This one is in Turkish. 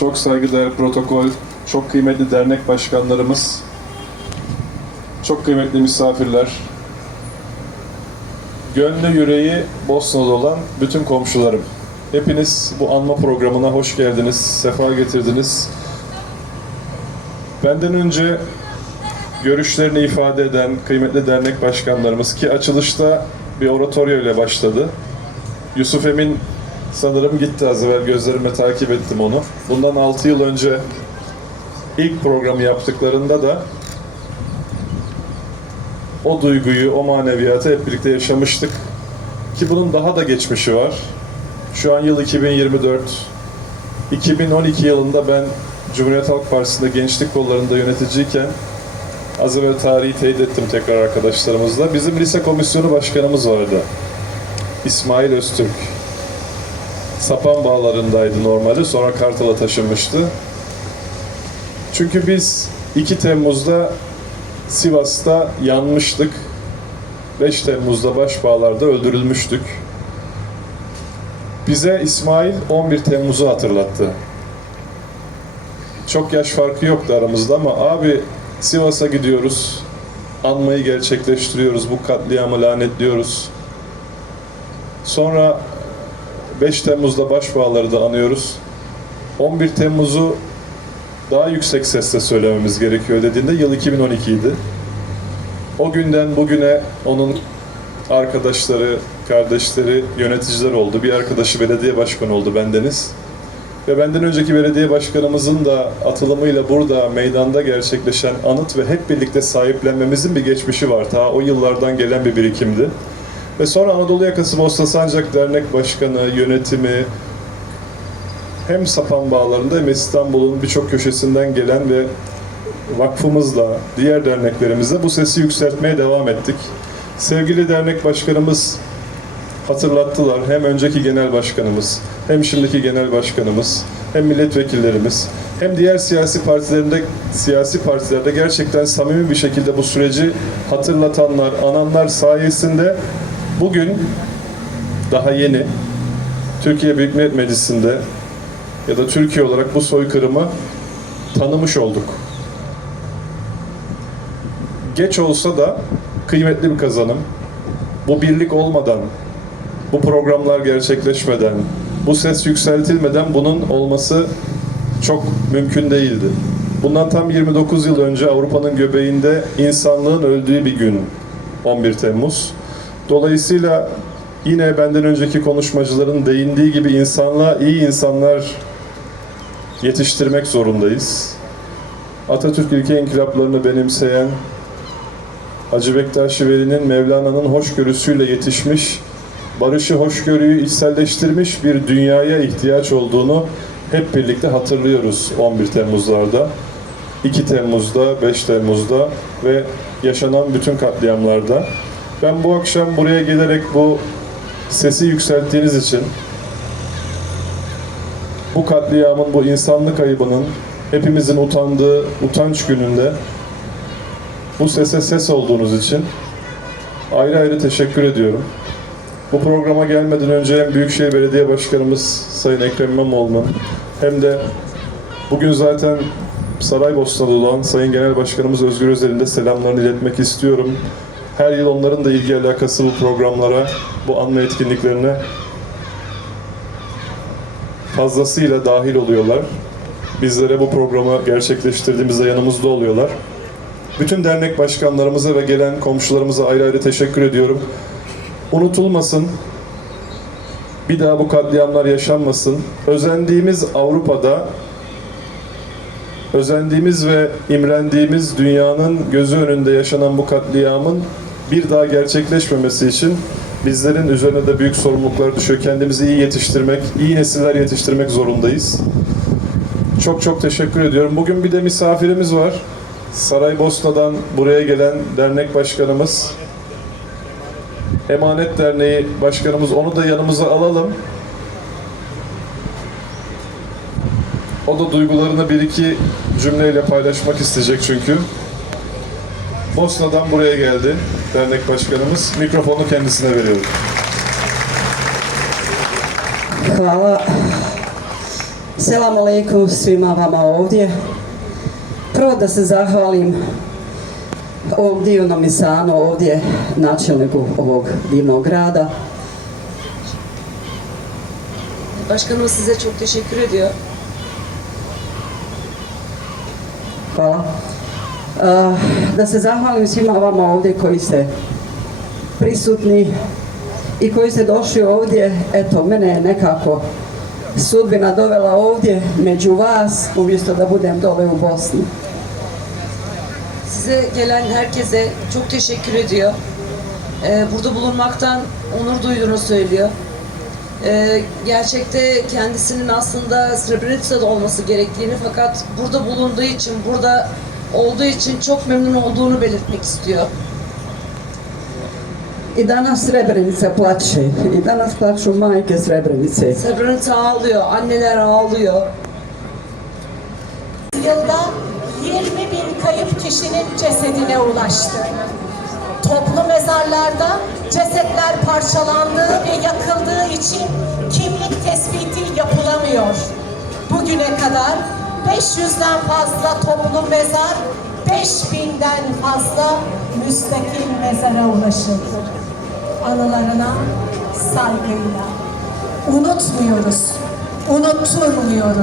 çok saygıdeğer protokol, çok kıymetli dernek başkanlarımız, çok kıymetli misafirler, gönlü yüreği Bosna'da olan bütün komşularım. Hepiniz bu anma programına hoş geldiniz, sefa getirdiniz. Benden önce görüşlerini ifade eden kıymetli dernek başkanlarımız ki açılışta bir oratoryo ile başladı. Yusuf Emin sanırım gitti az evvel gözlerime takip ettim onu. Bundan 6 yıl önce ilk programı yaptıklarında da o duyguyu, o maneviyatı hep birlikte yaşamıştık. Ki bunun daha da geçmişi var. Şu an yıl 2024. 2012 yılında ben Cumhuriyet Halk Partisi'nde gençlik kollarında yöneticiyken az evvel tarihi teyit ettim tekrar arkadaşlarımızla. Bizim lise komisyonu başkanımız vardı. İsmail Öztürk. Sapan bağlarındaydı normalde. Sonra Kartal'a taşınmıştı. Çünkü biz 2 Temmuz'da Sivas'ta yanmıştık. 5 Temmuz'da Başbağlar'da öldürülmüştük. Bize İsmail 11 Temmuz'u hatırlattı. Çok yaş farkı yoktu aramızda ama abi Sivas'a gidiyoruz. Anmayı gerçekleştiriyoruz. Bu katliamı lanetliyoruz. Sonra 5 Temmuz'da Başbağlar'ı da anıyoruz. 11 Temmuz'u daha yüksek sesle söylememiz gerekiyor dediğinde yıl 2012 idi. O günden bugüne onun arkadaşları, kardeşleri, yöneticiler oldu. Bir arkadaşı belediye başkanı oldu bendeniz. Ve benden önceki belediye başkanımızın da atılımıyla burada meydanda gerçekleşen anıt ve hep birlikte sahiplenmemizin bir geçmişi var. Ta o yıllardan gelen bir birikimdi. Ve sonra Anadolu Yakası Bosna Sancak Dernek Başkanı, yönetimi, hem Sapan Bağları'nda hem İstanbul'un birçok köşesinden gelen ve vakfımızla, diğer derneklerimizle bu sesi yükseltmeye devam ettik. Sevgili dernek başkanımız hatırlattılar. Hem önceki genel başkanımız, hem şimdiki genel başkanımız, hem milletvekillerimiz, hem diğer siyasi partilerinde siyasi partilerde gerçekten samimi bir şekilde bu süreci hatırlatanlar, ananlar sayesinde bugün daha yeni Türkiye Büyük Millet Meclisi'nde ya da Türkiye olarak bu soykırımı tanımış olduk. Geç olsa da kıymetli bir kazanım. Bu birlik olmadan, bu programlar gerçekleşmeden, bu ses yükseltilmeden bunun olması çok mümkün değildi. Bundan tam 29 yıl önce Avrupa'nın göbeğinde insanlığın öldüğü bir gün 11 Temmuz. Dolayısıyla yine benden önceki konuşmacıların değindiği gibi insanlığa iyi insanlar yetiştirmek zorundayız. Atatürk ilke inkılaplarını benimseyen, Hacı Bektaş Veli'nin Mevlana'nın hoşgörüsüyle yetişmiş, barışı hoşgörüyü içselleştirmiş bir dünyaya ihtiyaç olduğunu hep birlikte hatırlıyoruz 11 Temmuz'larda. 2 Temmuz'da, 5 Temmuz'da ve yaşanan bütün katliamlarda. Ben bu akşam buraya gelerek bu sesi yükselttiğiniz için bu katliamın, bu insanlık ayıbının hepimizin utandığı utanç gününde bu sese ses olduğunuz için ayrı ayrı teşekkür ediyorum. Bu programa gelmeden önce hem Büyükşehir Belediye Başkanımız Sayın Ekrem İmamoğlu'nun hem de bugün zaten Saraybosna'da olan Sayın Genel Başkanımız Özgür Özel'in de selamlarını iletmek istiyorum. Her yıl onların da ilgi alakası bu programlara, bu anma etkinliklerine fazlasıyla dahil oluyorlar. Bizlere bu programı gerçekleştirdiğimizde yanımızda oluyorlar. Bütün dernek başkanlarımıza ve gelen komşularımıza ayrı ayrı teşekkür ediyorum. Unutulmasın, bir daha bu katliamlar yaşanmasın. Özendiğimiz Avrupa'da, özendiğimiz ve imrendiğimiz dünyanın gözü önünde yaşanan bu katliamın bir daha gerçekleşmemesi için bizlerin üzerine de büyük sorumluluklar düşüyor. Kendimizi iyi yetiştirmek, iyi nesiller yetiştirmek zorundayız. Çok çok teşekkür ediyorum. Bugün bir de misafirimiz var. Saraybosna'dan buraya gelen dernek başkanımız. Emanet Derneği Başkanımız onu da yanımıza alalım. O da duygularını bir iki cümleyle paylaşmak isteyecek çünkü. Bosna'dan buraya geldi dernek başkanımız. Mikrofonu kendisine veriyorum. Hvala. Selam alaikum svima vama ovdje. Prvo da se zahvalim ovom divnom insanu ovdje, načelniku ovog divnog grada. Başkanımız size çok teşekkür ediyor. Hvala. Uh, Da se zahvalim svima vama ovdje koji ste prisutni i koji ste došli ovdje. Eto, mene je nekako sudbina dovela ovdje među vas umjesto da budem dole u Bosni. Size gelen herkese çok teşekkür ediyor. Ee, burada bulunmaktan onur duyduğunu söylüyor. Ee, gerçekte kendisinin aslında Srebrenica'da olması gerektiğini fakat burada bulunduğu için, burada olduğu için çok memnun olduğunu belirtmek istiyor. I danas Srebrenica plače. I danas plaču majke Srebrenice. Srebrenica ağlıyor, anneler ağlıyor. yılda 20 bin kayıp kişinin cesedine ulaştı. Toplu mezarlarda cesetler parçalandığı ve yakıldığı için kimlik tespiti yapılamıyor. Bugüne kadar 500'den fazla toplu mezar, 5000'den fazla müstakil mezara ulaşıldı. Anılarına saygıyla. Unutmuyoruz, unutturmuyoruz.